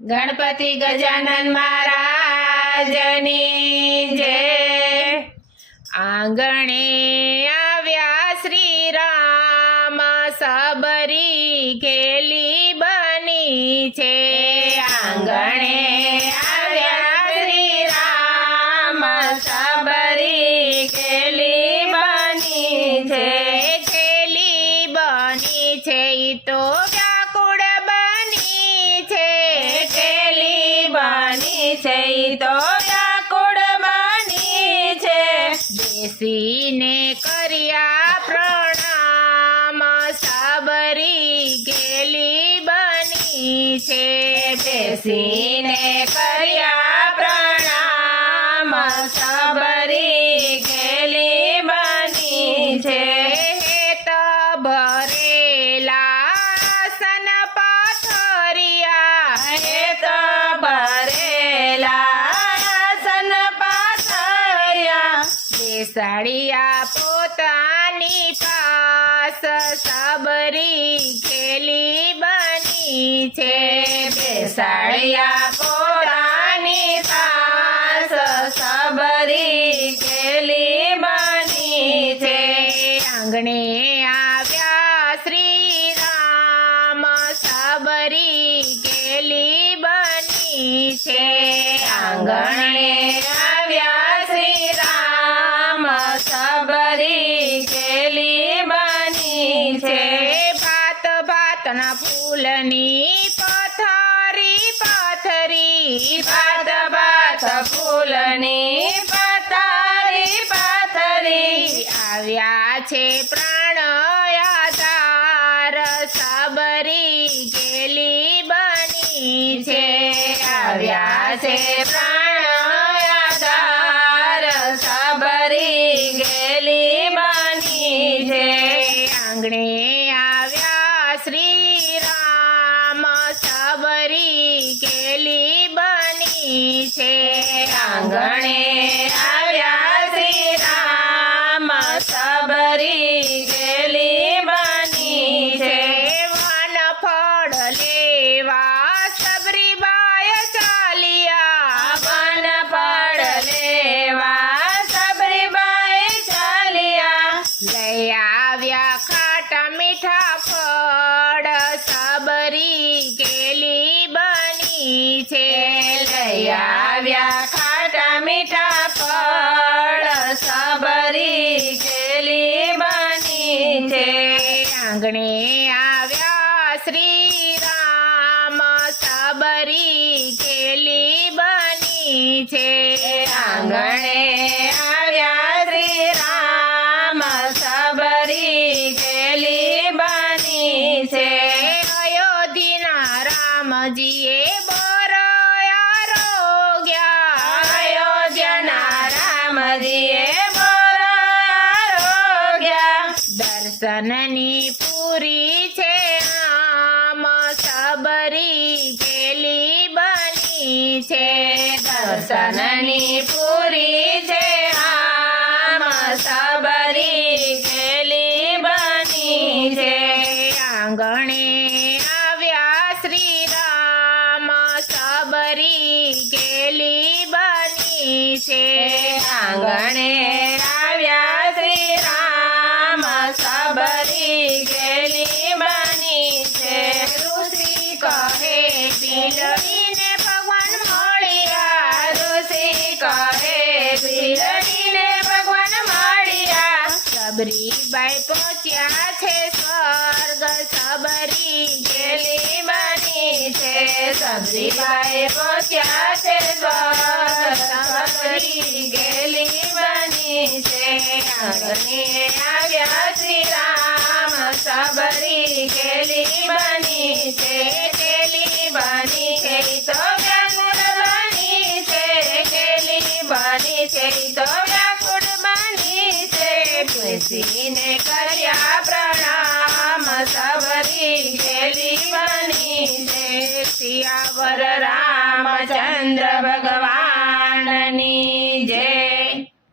ગણપતિ ગજાનન મહારાજની જય। આંગણે આવ્યા શ્રી રામ, સબરી કેલી બની છે। આંગણે આવ્યા શ્રી રામ, સબરી કેલી બની છે। કેલી બની છે ઈ તો વ્યાકુળ બની છે। કેલી બની છે ઈ તો વ્યાકુળ બની છે। બેસીને કર્યા પ્રણામ, સબરી કેલી બની છે। બેસીને કર્યા પ્રણામ, સબરી કેલી બની છે। હેત ભરેલા આસન પાથર્યા, હેત ભરેલા આસન પાથર્યા। બેસાડ્યા પોતાની પાસ, સબરી કેલી બની છે। બેસાડ્યા પોતાની પાસ, સબરી કેલી બની છે। આંગણે આવ્યા શ્રી રામ, સબરી કેલી બની છે। આંગણે આવ્યા શ્રી રામ, સબરી કેલી બની છે। ભાત ભાતના ફૂલની પથરી પથરી, ભાત ભાત ફૂલની પથરી પથરી। આવ્યા છે પ્રાણ આધાર, સબરી કેલી બની છે। આવ્યા છે પ્રાણ આધાર, સબરી કેલી બની છે। આંગણે આવ્યા શ્રી રામ, સબરી કેલી બની છે। આંગણે આવ્યા શ્રી રામ, સબરી કેલી બની છે। વન ફળ લેવા સબરીબાઈ ચાલ્યા, વન ફળ લેવા સબરીબાઈ ચાલ્યા। લઈ આવ્યા ખાટા મીઠા ફળ, સબરી કેલી બની છે। લઈ આવ્યા ખાટા મીઠા ફળ, સબરી કેલી બની છે। આંગણે આવ્યા શ્રી રામ, સબરી કેલી બની છે। આંગણે આવ્યા શ્રી રામ, સબરી કેલી બની છે। અયોધ્યાના રામજીએ બોર આરોગ્યા, અયોધ્યાના રામજીએ બોર આરોગ્યા। દર્શનની પૂરી છે આમ, સબરી કેલી બની છે। દર્શનની પૂરી છે આમ, સબરી કેલી બની છે। આંગણે આવ્યા શ્રી રામ, સબરી કેલી બની છે। આંગણે આવ્યા શ્રી રામ, સબરી કેલી બની છે। ઋષિ કહે બિલડીને ભગવાન મળ્યા, ઋષિ કહે બિલડીને ભગવાન મળ્યા। સબરીબાઈ પહોંચ્યા છે સ્વર્ગ, સબરી કેલી બની છે। સબરીબાઈ પહોંચ્યા છે સ્વર્ગ, સબરી કેલી બની છે। આંગણે આવ્યા શ્રી રામ, સબરી કેલી બની છે। કેલી બની છે ઈ તો વ્યાકુળ બની છે। કેલી બની છે ઈ તો વ્યાકુળ બની છે। બેસીને કર્યા પ્રણામ, સબરી કેલી બની છે। સિયાવર રામચંદ્ર ભગવાનની